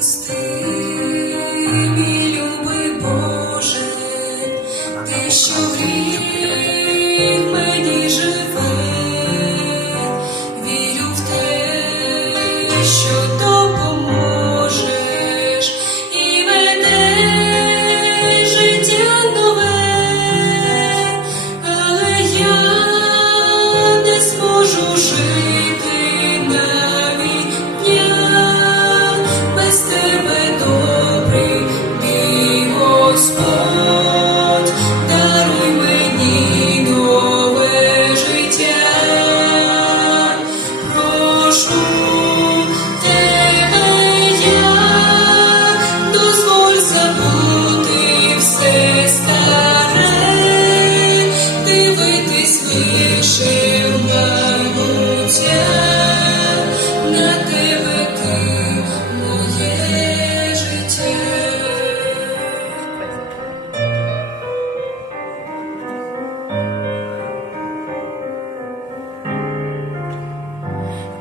Прости, мій любий Боже, ти, що гріх мені живе, вірю в те, що допоможеш і ведеш життя нове, але я не зможу жити навіть дня без тебе, добрий мій Господь, даруй мені нове життя. Прошу тебе я, дозволь забути все старе, дивитись лише в майбуття, на тебе ти моє життя.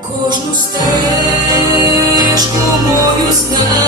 Кожну стежку мою знаю.